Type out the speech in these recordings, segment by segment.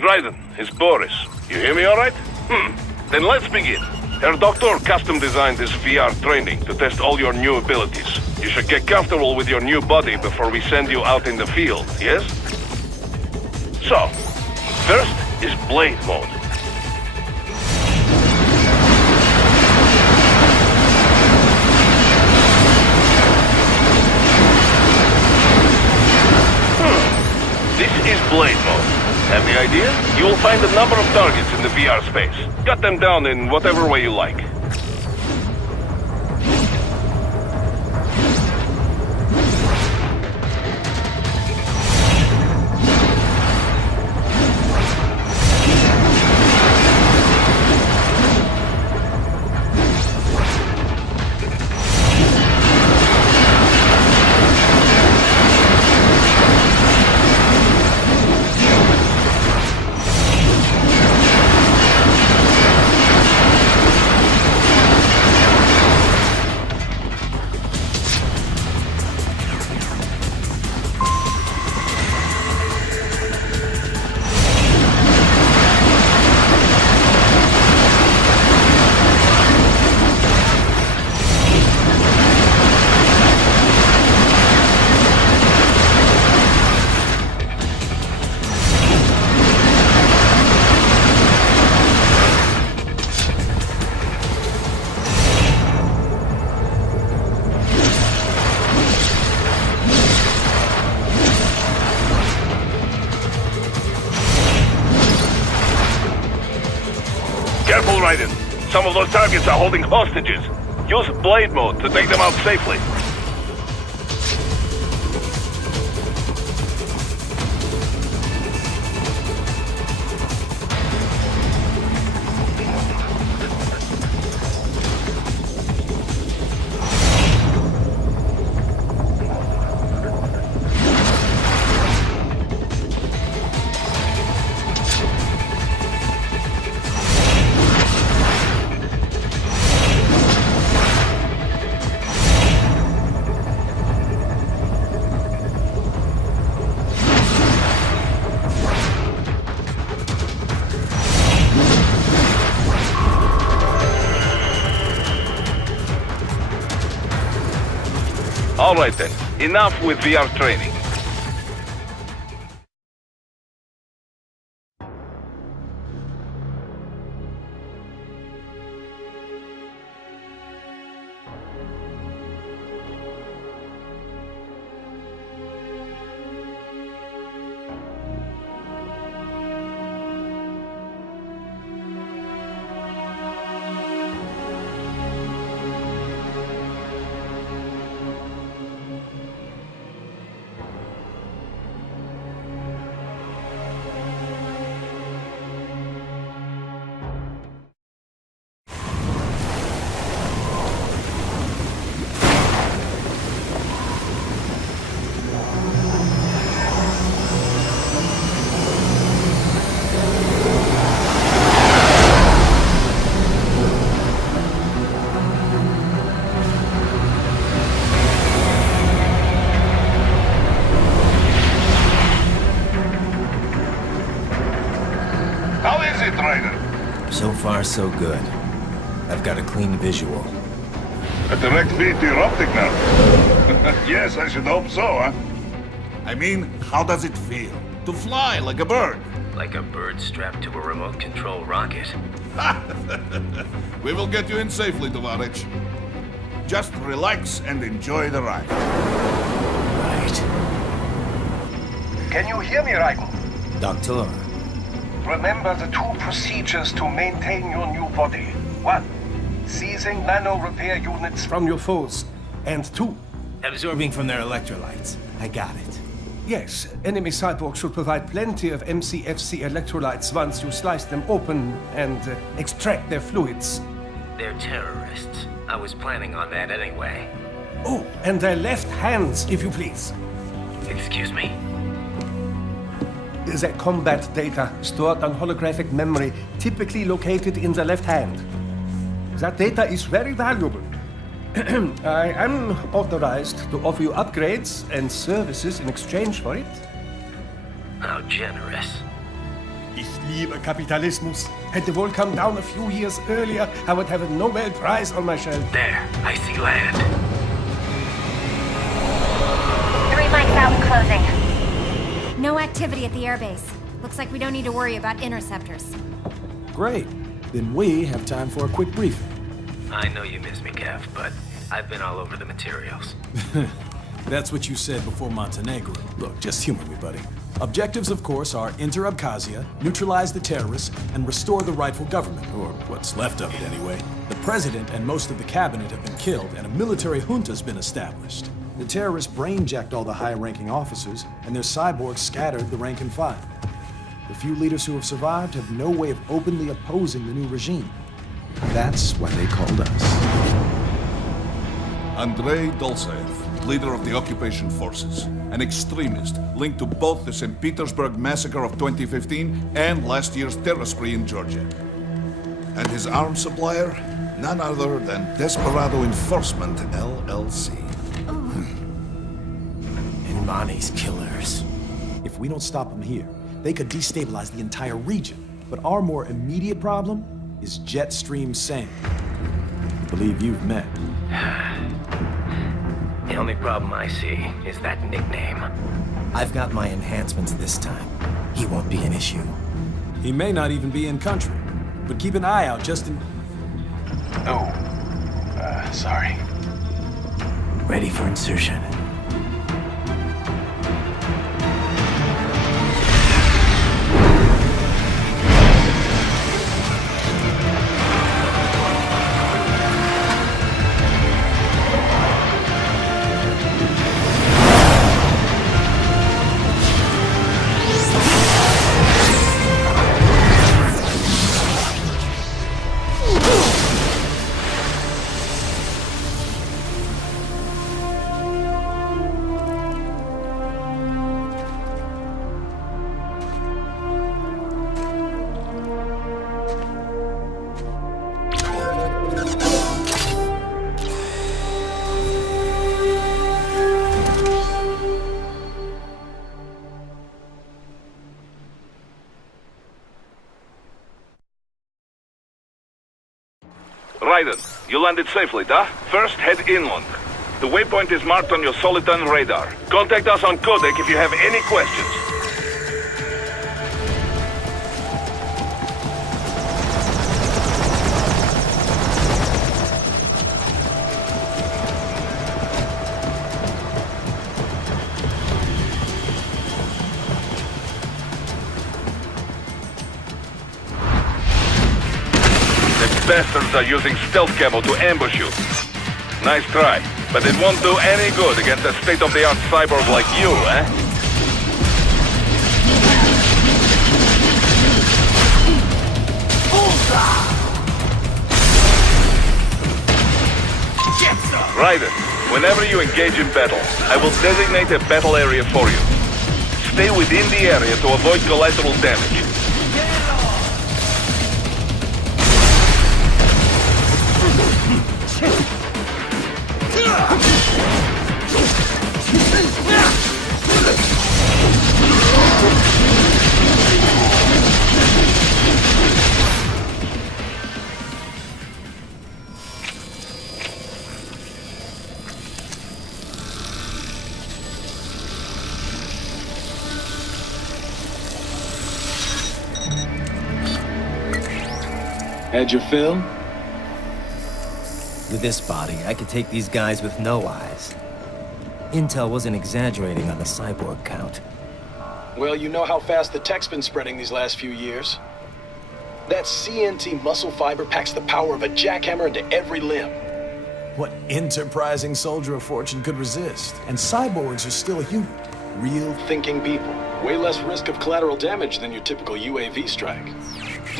Raiden, it's Boris. You hear me all right? Then let's begin. Herr Doctor custom designed this VR training to test all your new abilities. You should get comfortable with your new body before we send you out in the field, yes? So, first is Blade Mode. This is Blade Mode. Have the idea? You will find a number of targets in the VR space. Cut them down in whatever way you like. Careful, Raiden. Some of those targets are holding hostages. Use Blade Mode to take them out safely. All right then, enough with VR training. So far, so good. I've got a clean visual. A direct feed to your optic now. Yes, I should hope so, huh? I mean, how does it feel? To fly like a bird? Like a bird strapped to a remote control rocket. We will get you in safely, Tovarich. Just relax and enjoy the ride. Right. Can you hear me, Raiden? Doctor. Remember the two procedures to maintain your new body. 1. Seizing nano repair units from your foes. And 2. Absorbing from their electrolytes. I got it. Yes, enemy cyborgs should provide plenty of MCFC electrolytes once you slice them open and extract their fluids. They're terrorists. I was planning on that anyway. Oh, and their left hands, if you please. Excuse me? The combat data stored on holographic memory, typically located in the left hand. That data is very valuable. I am authorized to offer you upgrades and services in exchange for it. How generous. Ich liebe Kapitalismus. Had the wall come down a few years earlier, I would have a Nobel Prize on my shelf. There, I see land. 3 mics out and closing. No activity at the airbase. Looks like we don't need to worry about interceptors. Great. Then we have time for a quick briefing. I know you miss me, Kev, but I've been all over the materials. That's what you said before Montenegro. Look, just humor me, buddy. Objectives, of course, are enter Abkhazia, neutralize the terrorists, and restore the rightful government, or what's left of it anyway. The president and most of the cabinet have been killed, and a military junta's been established. The terrorists brain-jacked all the high-ranking officers, and their cyborgs scattered the rank and file. The few leaders who have survived have no way of openly opposing the new regime. That's why they called us. Andrei Dolzaev, leader of the occupation forces, an extremist linked to both the St. Petersburg massacre of 2015 and last year's terror spree in Georgia. And his arms supplier, none other than Desperado Enforcement, LLC. And Money's killers. If we don't stop them here, they could destabilize the entire region. But our more immediate problem is Jetstream Singh. I believe you've met. The only problem I see is that nickname. I've got my enhancements this time. He won't be an issue. He may not even be in country, but keep an eye out just in... Oh, sorry. Ready for insertion. Raiden, you landed safely, da? First, head inland. The waypoint is marked on your Soliton radar. Contact us on Codec if you have any questions. Bastards are using stealth camo to ambush you. Nice try, but it won't do any good against a state-of-the-art cyborg like you, eh? Raiden, whenever you engage in battle, I will designate a battle area for you. Stay within the area to avoid collateral damage. Had your fill? With this body, I could take these guys with no eyes. Intel wasn't exaggerating on the cyborg count. Well, you know how fast the tech's been spreading these last few years. That CNT muscle fiber packs the power of a jackhammer into every limb. What enterprising soldier of fortune could resist? And cyborgs are still human. Real Thinking people. Way less risk of collateral damage than your typical UAV strike.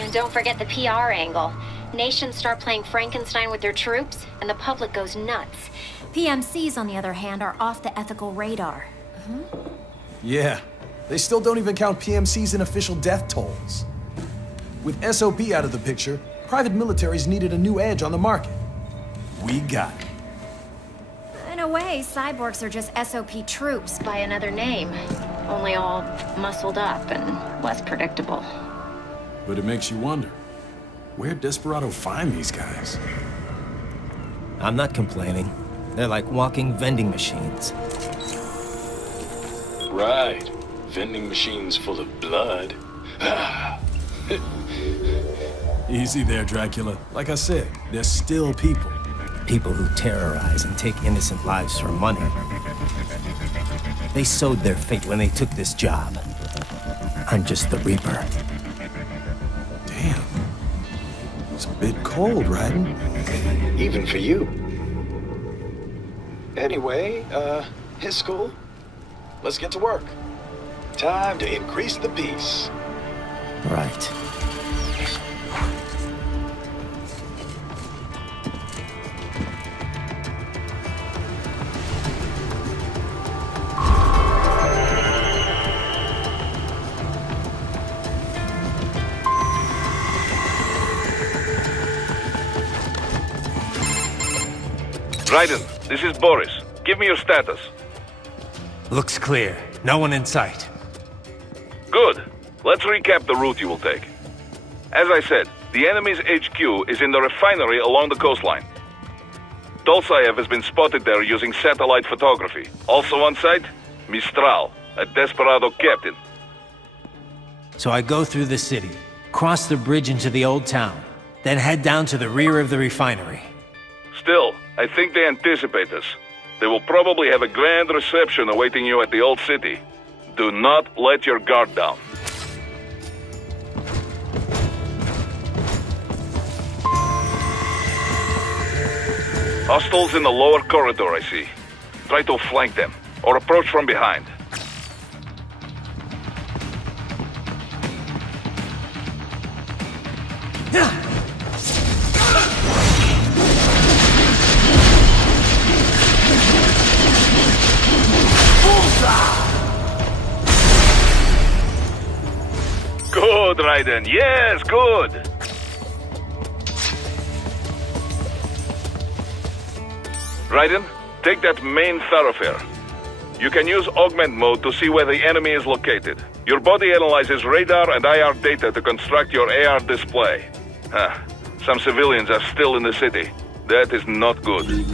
And don't forget the PR angle. Nations start playing Frankenstein with their troops, and the public goes nuts. PMCs, on the other hand, are off the ethical radar. Yeah, they still don't even count PMCs in official death tolls. With SOP out of the picture, private militaries needed a new edge on the market. We got it. In a way, cyborgs are just SOP troops by another name. Only all muscled up and less predictable. But it makes you wonder, where'd Desperado find these guys? I'm not complaining. They're like walking vending machines. Right. Vending machines full of blood. Easy there, Dracula. Like I said, they're still people. People who terrorize and take innocent lives for money. They sowed their fate when they took this job. I'm just the Reaper. Damn. It's a bit cold, Raiden. Even for you. Anyway, his school? Let's get to work. Time to increase the peace. Right. Raiden, this is Boris. Give me your status. Looks clear. No one in sight. Good. Let's recap the route you will take. As I said, the enemy's HQ is in the refinery along the coastline. Dolsaev has been spotted there using satellite photography. Also on site, Mistral, a Desperado captain. So I go through the city, cross the bridge into the old town, then head down to the rear of the refinery. Still, I think they anticipate us. They will probably have a grand reception awaiting you at the old city. Do not let your guard down. Hostiles in the lower corridor, I see. Try to flank them, or approach from behind. Good, Raiden. Yes, good. Raiden, take that main thoroughfare. You can use augment mode to see where the enemy is located. Your body analyzes radar and IR data to construct your AR display. Some civilians are still in the city. That is not good.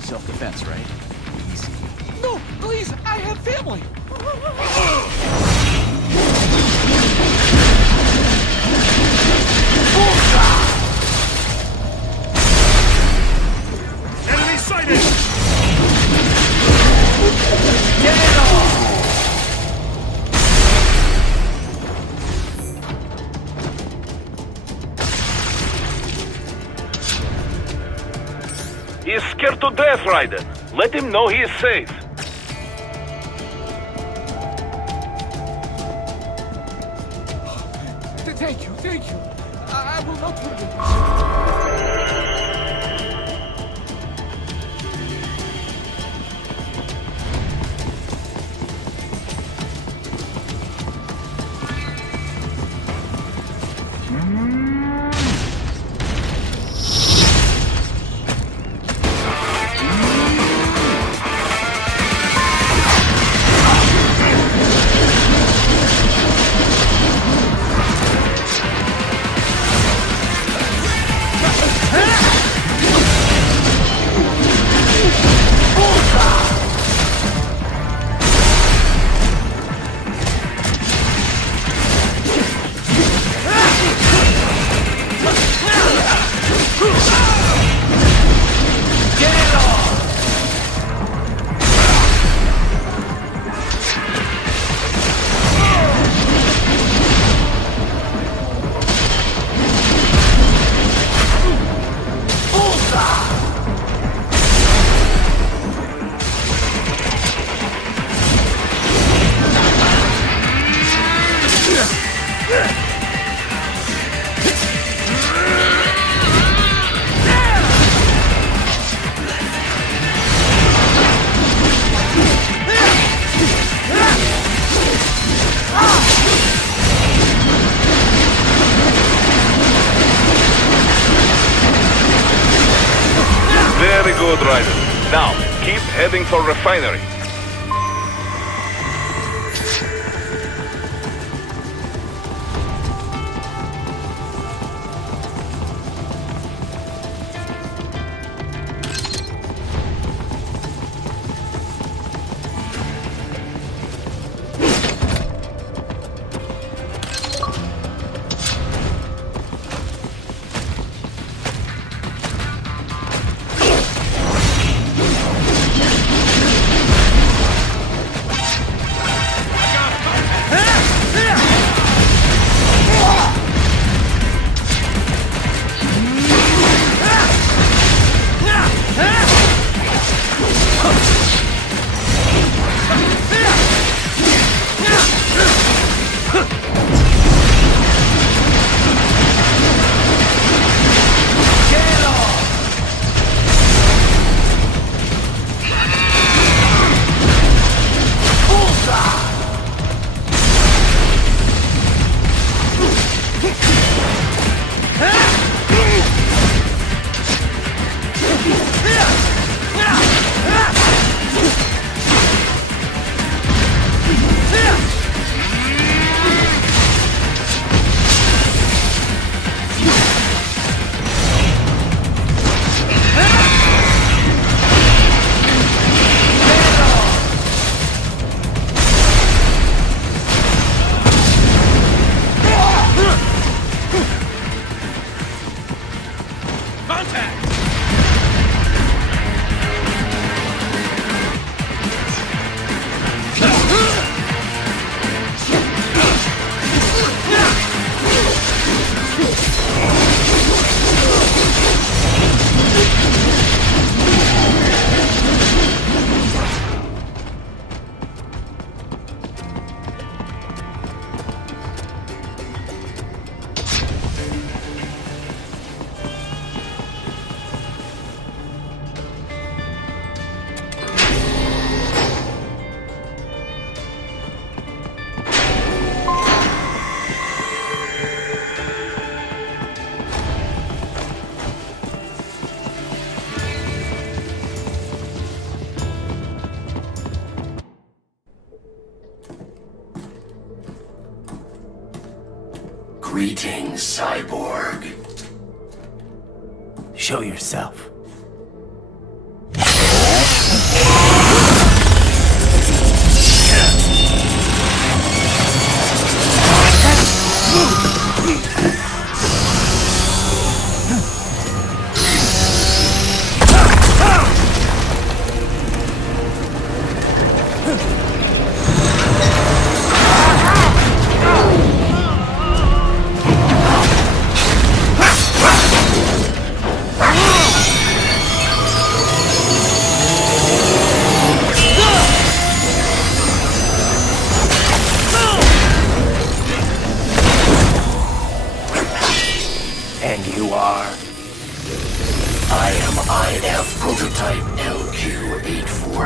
Self-defense, right? Easy. No, please, I have family. Enemy sighted! Get it on! scared to death, Raiden. Let him know he is safe. Thank you, thank you. I will not forget. Very good, Raiden. Now, keep heading for refinery. Greetings, cyborg. Show yourself.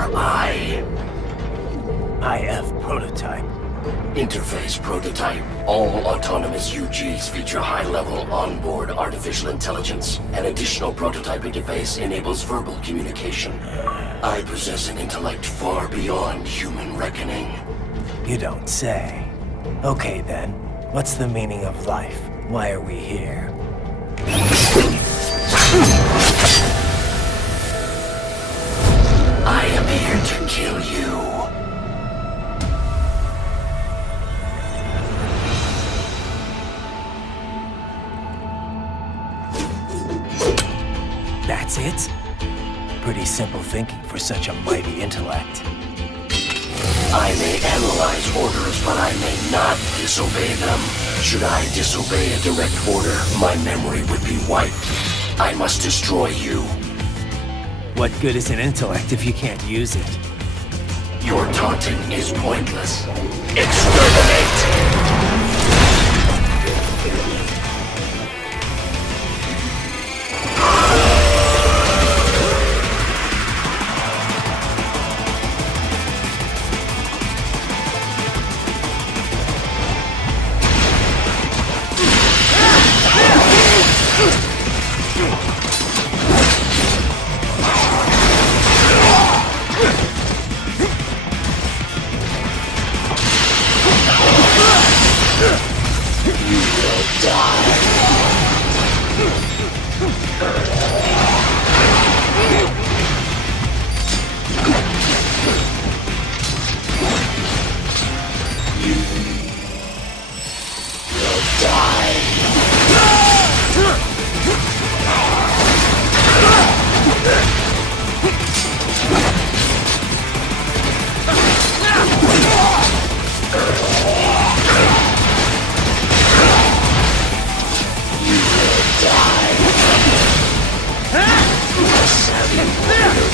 are I. IF prototype. Interface prototype. All autonomous UGs feature high-level onboard artificial intelligence. An additional prototype interface enables verbal communication. I possess an intellect far beyond human reckoning. You don't say. Okay then, what's the meaning of life? Why are we here? I am here to kill you. That's it? Pretty simple thinking for such a mighty intellect. I may analyze orders, but I may not disobey them. Should I disobey a direct order, my memory would be wiped. I must destroy you. What good is an intellect if you can't use it? Your taunting is pointless. Exterminate!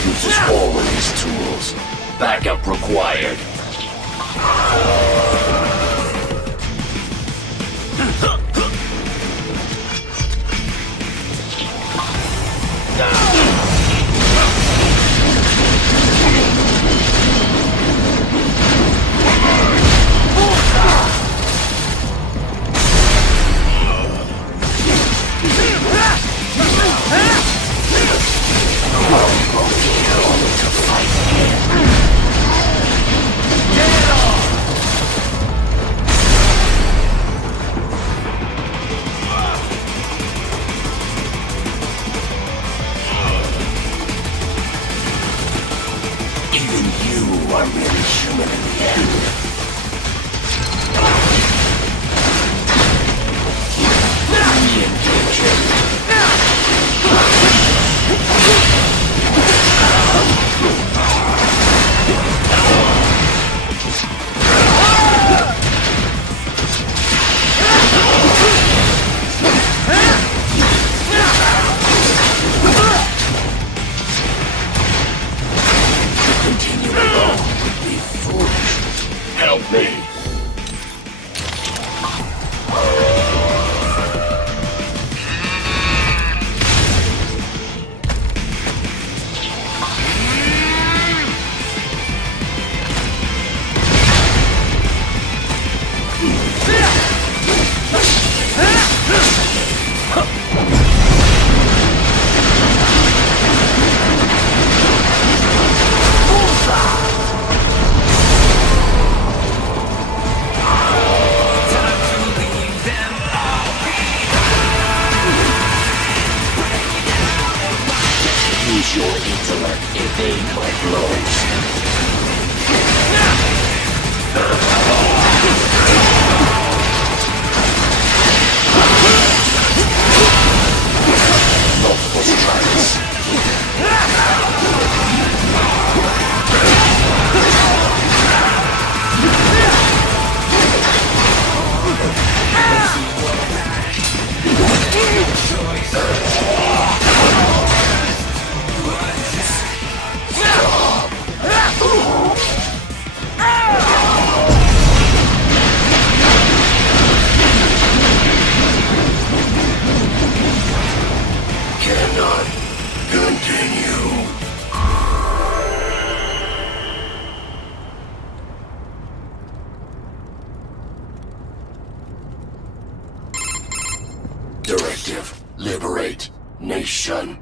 Uses all of these tools. Backup required. Even you are merely human in the end. Re-engaging. Continue alone. Be foolish. Help me. Liberate nation.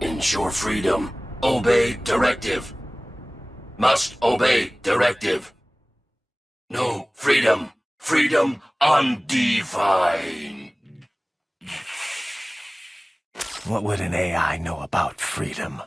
Ensure freedom. Obey directive. Must obey directive. No freedom. Freedom undefined. What would an AI know about freedom?